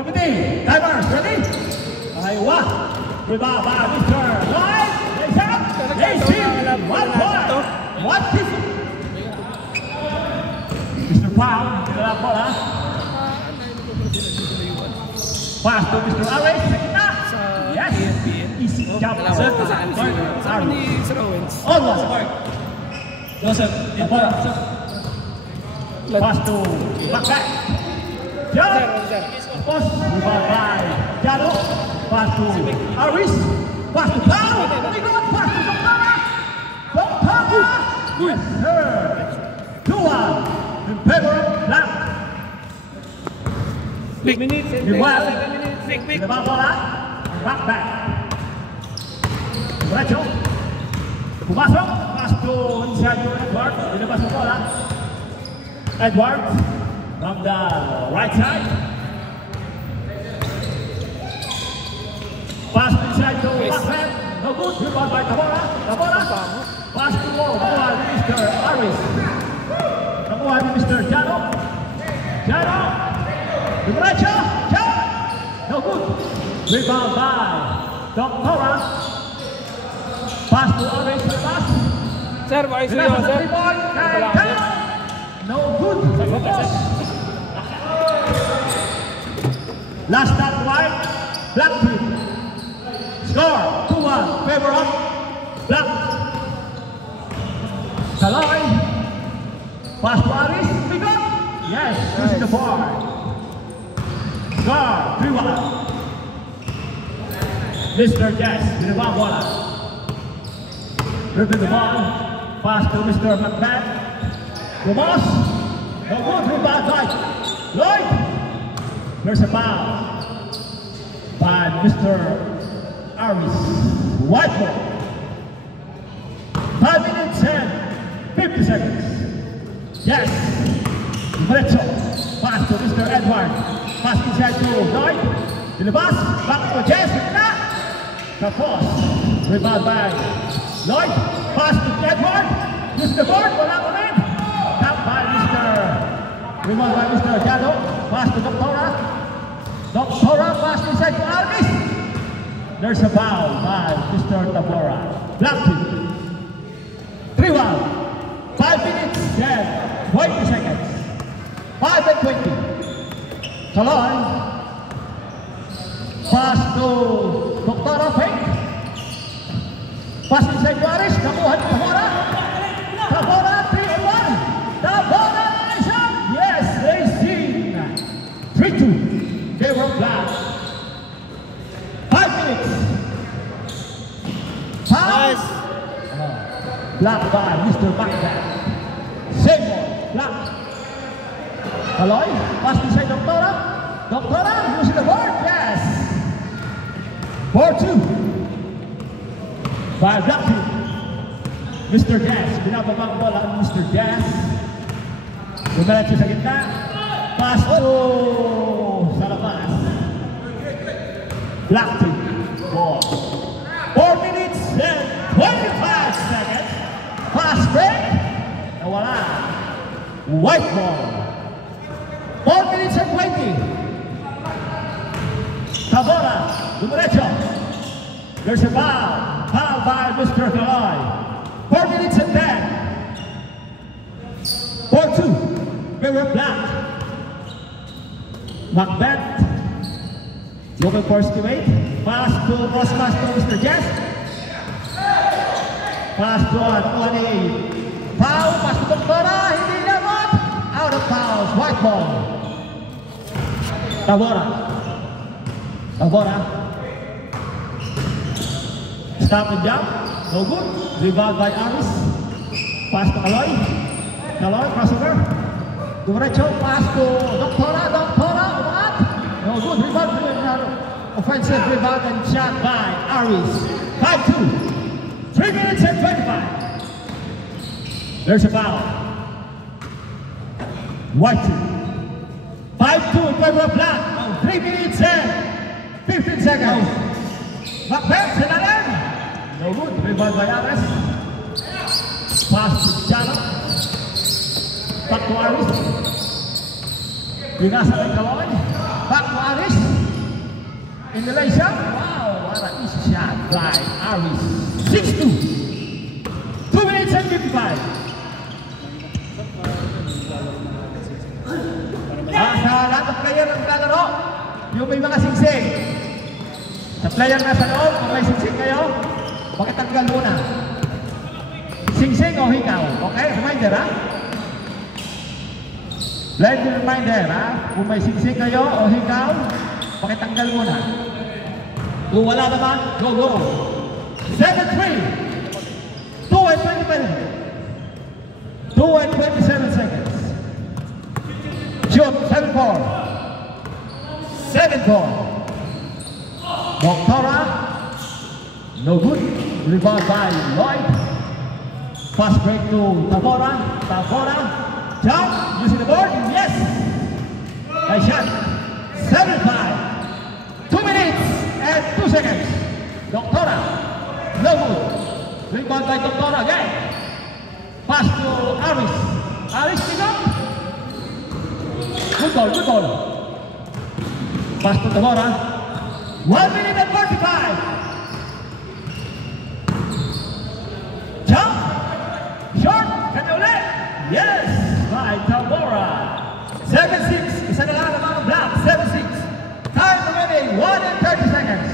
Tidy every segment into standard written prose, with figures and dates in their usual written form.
Committee, timers, ready? Iowa, rebound by Mr. Lloyd. AC, 1 point. 150. Mr. Pao, dalam bola. Pass to Mr. Aris. Yes. Easy jump. Almost. Joseph, bola. Pass to back. Jump. Pass rebound by Jalo. Pass to Aris. Pass to Pao. Pass to Doctora. Doctora. Good. 2-1 in favor of Black. Big minutes. Big bola. Back. Bracho. Pumasok. Pass to Sergio Edward. Dilabas ng bola. Edward from the right side. Pass to Sergio Edward. No good. Rebound by Tabora. Pass to Mr. Aris. Nakuha ni Mr. Jano. Diretso. No good. Rebound by Doctora. Pass to Aris. Sir, ayos na yun, sir. No good. Last that white. Black team. Score 2-1. Favor of Black. Saloy. Pass to Aris. Pick up. Yes, nice. The bar. Score 3-1. Mr. Jess, binabang bola. Dribbling the ball. Pass to Mr. Macbeth. Gomos. No good. Rebound by Lloyd. There's a foul by Mr. Aris. White ball. 5 minutes and 50 seconds. Yes. Diretso. Pass to Mr. Edward. Pass inside to Lloyd. Dilabas. Back to Jess. Tapos. Rebound by Lloyd. Pass to Edward. Use the board. Wala ko rin. Tap by Mr. Rebound by Mr. Jado. Pass to Doctora. Pass inside to Aris. There's a foul by Mr. Tabora. Black team. 3-1. 5 minutes and 20 seconds. 5 and 20. Saloy. Pass to Doctora Fake. Pass inside to Aris. Nakuha ni Tabora. 3-1. Tabora is up. Yes, they see. 3-2. They were Black. 5 minutes. Pass. Black by Mr. Baghdad. Same ball. Black. Aloy. Pass inside Doctora. Using the board. Yes. 4-2. By Black team. Mr. Jazz. Binababang bola ang Mr. Jazz. Dumiretso sa gitna. Pass to sa labas. Black team. Ball. 4 minutes and 25 seconds. Fast break. Nawala. White ball. 4 minutes and 20. Tabora. Dumiretso. There's a foul. Foul by Mr. Kaloy. 4 minutes and 10. 4-2. Very Black. Macbeth. Looking for estimate. Pass to Mr. Jess. Pass to Anthony. Foul. Pass to Doctora. Hindi naman. Out of bounds. White ball. Tabora. Stop and jump. No good. Rebound by Aris. Pass to Kaloy. Crossover. Diretso. Pass to Doctora. Umat. No good. Rebound. Offensive rebound and shot by Aris. 5-2. 3 minutes and 25. There's a foul. White team. 5-2 in favor of Black. 3 minutes and 15 seconds. Macbeth, Sinalan. No good. Rebound by Aris. Pass to Jano. Back to Aris. Binasa ng Kaloy. Back to Aris. in the lay shot. Wow, what an easy shot by Aris. 6-2. 2 minutes and 55. Sa lahat ng player ng kalaro, yung may mga singsing. Sa player na sa loob, kung may singsing kayo, pakitanggal muna. Singsing o hikaw. Okay? Reminder, ha? Blend reminder, ha? Kung may singsing kayo o hikaw, pakitanggal muna. Kung wala naman, go, go. 7-3. 2 and 27. 2 and 27 seconds. Shoot, 7-4. 7-4. Doctora. No good. Rebound by Lloyd. Pass break to Tabora. Tabora. Jump. Using the board. Yes. Nice shot. 7-5. 2 minutes and 2 seconds. Doctora. No good. Rebound by Doctora again. Pass to Aris. Aris, pick up. Good goal, good goal. Pass to Tabora. 1 minute and 45. Jump. Short. Can you let? Yes. By Tabora. 7-6. Isa na lang naman ang block. 7-6. Time remaining. 1 and 30 seconds.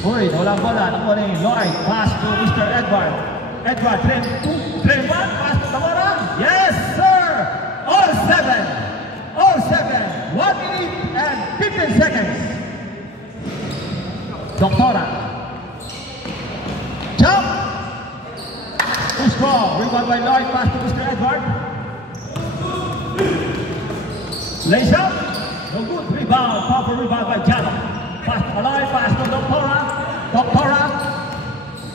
Uy, walang bola. Nakuha ni Lloyd. Pass to Mr. Edward. Edward, 3-1. Pass to Tabora. Yes, sir. All 7. All 7, 1 minute and 15 seconds. Doctora. Jump. Too strong. Rebound by Lloyd. Pass to Mr. Edward. Lays up. No good. Rebound. Proper rebound by Jalo. Pass to Lloyd. Pass to Doctora. Doctora.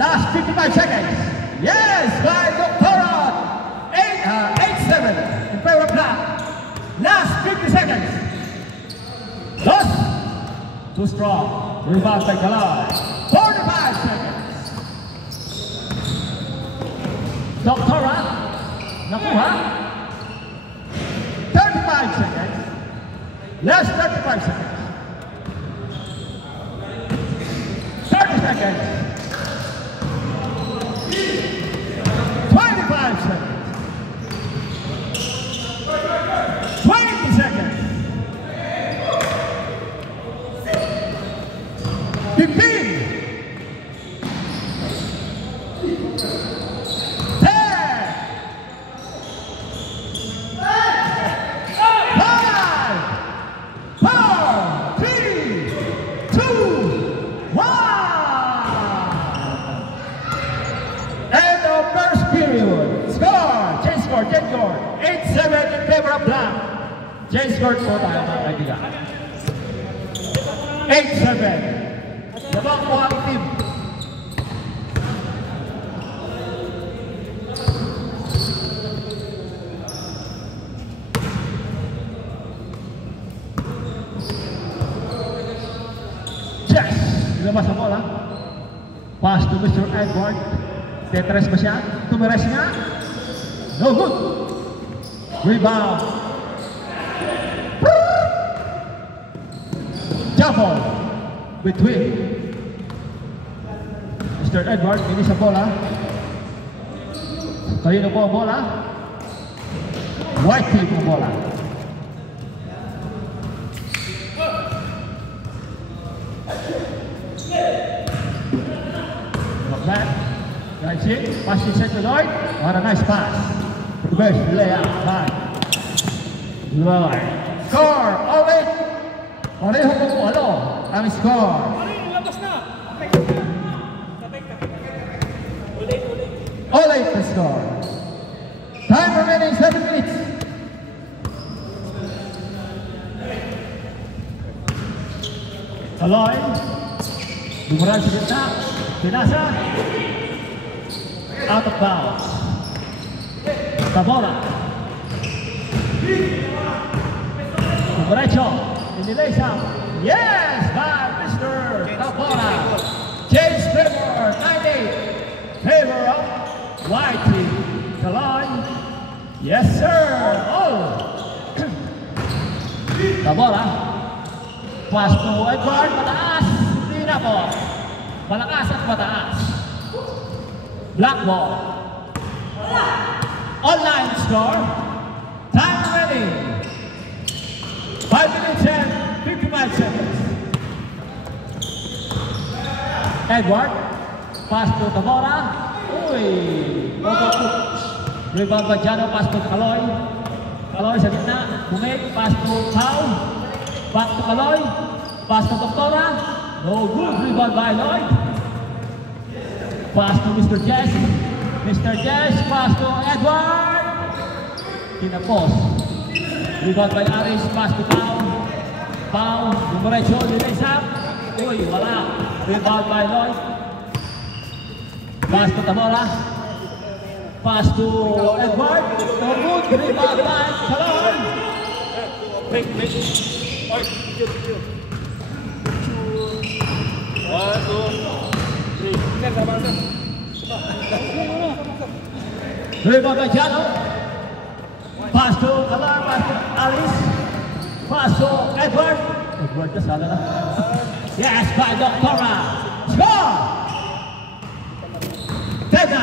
Last 55 seconds. Yes, by Doctora. 8-7 in favor of black. Last 50 seconds. Lost. Too strong. Rebound by Kalai. 45 seconds. Doctora. Nakuha. 35 seconds. Last 35 seconds. 30 seconds. 25 seconds. 20 seconds. 15. 10. 5. 4. 3. 2. 1. End of first period. Score. Change score. 8-7 in favor of black. Change score po tayo mga kaibigan. 8-7. Dabang po ang team. Yes! Ilabas ang bola. Pass to Mr. Edward. Tetris ba siya? Tumires nga? No good. Rebound. Jump between Mr. Edward. Ini sa bola. Kanino po ang bola? White team ang bola. Look back. Guys, pass inside to Lloyd. What a nice pass. Reverse layout by Lloyd. Score! All eight! Pareho po po, ano? Ang score. Labas na! All eight the score. Time remaining 7 minutes. Lloyd. Lumuran sa gitna. Pinasa. Out of bounds. Tabora. Derecho. Inilays out. Yes, by Mr. Tabora. James Favor, 98. Favor of white team. Kalai. Yes, sir. Oh. Tabora. Pass to Edward, mataas. Hindi na po. Malakas at mataas. Black ball. Online score. Time ready. 5 minutes and 55 seconds. Edward. Pass to Tamora. Uy. Rebound by Jano. Pass to Kaloy. Kaloy sa gitna. Bumig. Pass to Pau. Back to Kaloy. Pass to Doctora. No good. Rebound by Lloyd. Pass to Mr. Jess. Mr. Jess. Pass to Edward. Kinapos. Rebound by Aris. Pass to Pau. Pau. Dumorecho. Release up. Uy, wala. Rebound by Lloyd. Pass to Tamora. Pass to Edward. No good. Rebound by Kaloy. Break. Oy, good. 1, 2, 3. Sama. Rebound by Jano. Pass to Kaloy. Pass to Alice. Pass to Edward. Edward kasala na. Yes, by Doctora. Score! 10-9.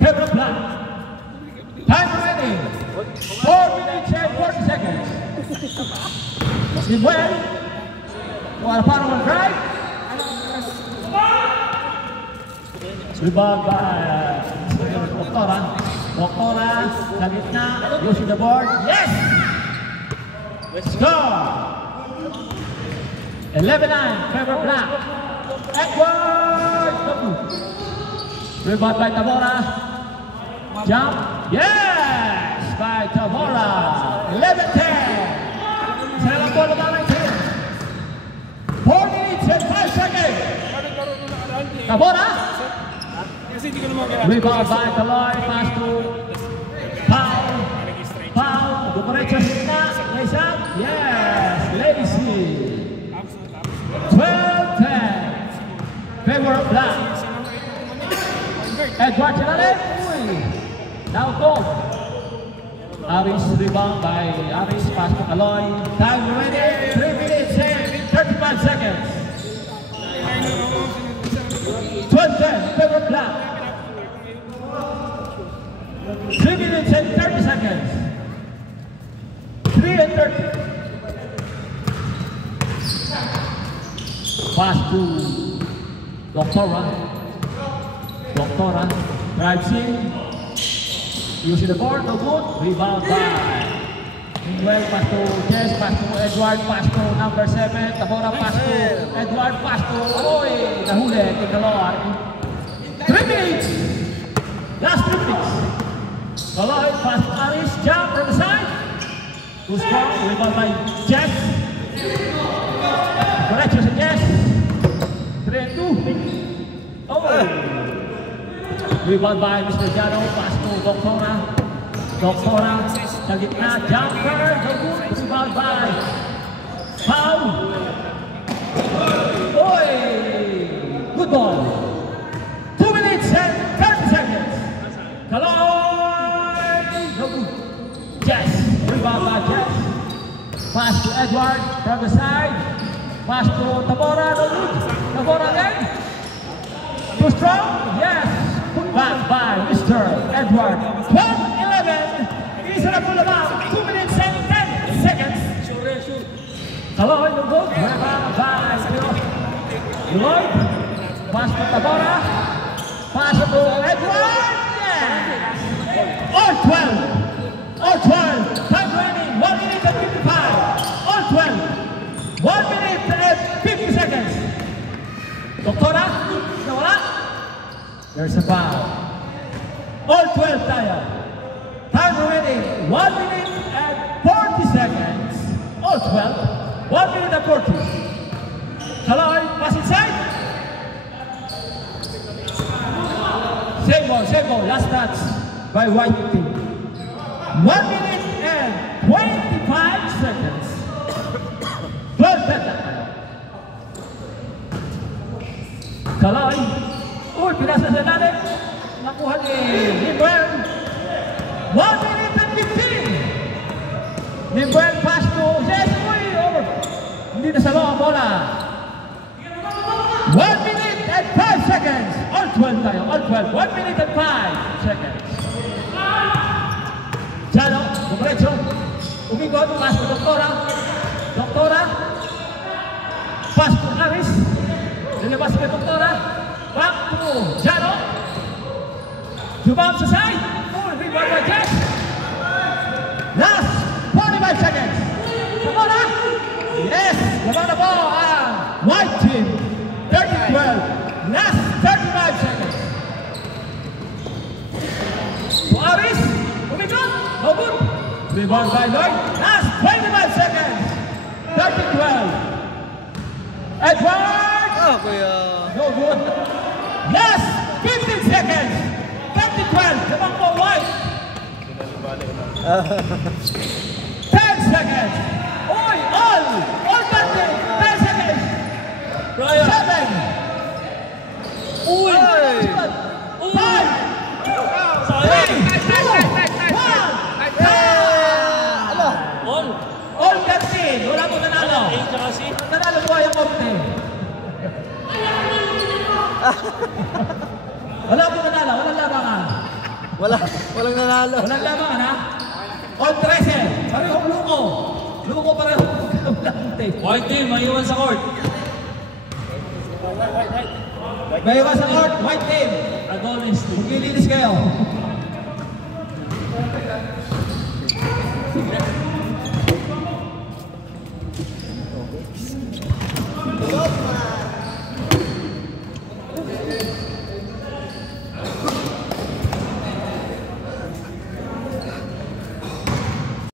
Pebble Black. Time remaining. 4 minutes and 40 seconds. Well, for a power drive. Rebound by Doctora. Doctora sa gitna. Using the board. Yes! Score! 11-9. Pebble Black. Edward. Rebound by Tamora. Jump. Yes! By Tamora. 11-10. Sarang bola naman 4 minutes and 5 seconds. Tamora. Rebound by Kaloy. Pass to Pau. Pau. Dumorecho na. Raise up. Yes. Lazy. 12-10. Favor of Black. Edward Chalalet. Now goal. Aris rebound by Aris. Pass to Kaloy. Time ready. 3 minutes and 35 seconds. 12-10. Favor of Black. 3 minutes and 30 seconds. 3 and 30. Pass to Doctora. Doctora drives in. Using the board, no good. Rebound by Miguel. Pass to Jess. Pass to Edward. Pass to number 7. Tamora. Pass to Edward. Pass to Oy. Nahuli. Kaloy. 3 minutes. Last 3 minutes. Kaloy. Pass to Aris. Jump from the side. Too strong. Rebound by Jess. Correction sa Jess. 3 and 2. Oh! Rebound by Mr. Jano. Pass to Doctora. Doctora sa gitna. Jumper. Rebound by Pau. Oy! Good ball. 2 minutes and 30 seconds. Kaloy. No good. Jess. Rebound by Jess. Pass to Edward from the side. Pass to Tamora. No good. Tamora again. Too strong? Yes. Put back by Mr. Edward. 12-11. Isa na po lamang. 2 minutes and 10 seconds. Kaloy, no good. Rebound by Lloyd. Pass to Tamora. Pass to Edward. Yes. All 12. All 12. Time remaining. 1 minute and 55. All 12. 1 minute and 50 seconds. Doctora, nawala. There's a foul. All 12 tayo. Time remaining. 1 minute and 40 seconds. All 12. 1 minute and 40. Kaloy, pass inside. Same ball. Last touch by White team. 1 minute and 25 seconds. 12 seconds. Kaloy. Uy, pinasa sa natin. Nakuha ni Nimbuel. 1 minute and 15. Nimbuel pass to Jess. Uy, over. 12. 1 minute and 5 seconds. Jano, dumiretso. Umikot, pass to Doktora. Doktora. Pass to Aris. Nilabas kay Doktora. Back to Jano. Jumam sa side. Full rebound by Jess. Last 45 seconds. Doktora. Yes, naman na po ang white team. 30-12. Last 35 seconds. To Aris. Umikot. No good. Rebound by Lloyd. Last 25 seconds. 30-12. Edward. Ah, kuya. No good. Last 15 seconds. 30-12. Naman po white. 10 seconds. Oy, all 30. 10 seconds. 7. Uy! 5. 3. 2. 1. All 13. Wala po nanalo. Nanalo po yung komite. Wala po nanalo. Walang labangan. Walang nanalo. Walang labangan ha. All 13. Parehong luko. Luko parehong. White team, maiwan sa court. May iwan sa court. White team. Adonis team. Maglilinis kayo.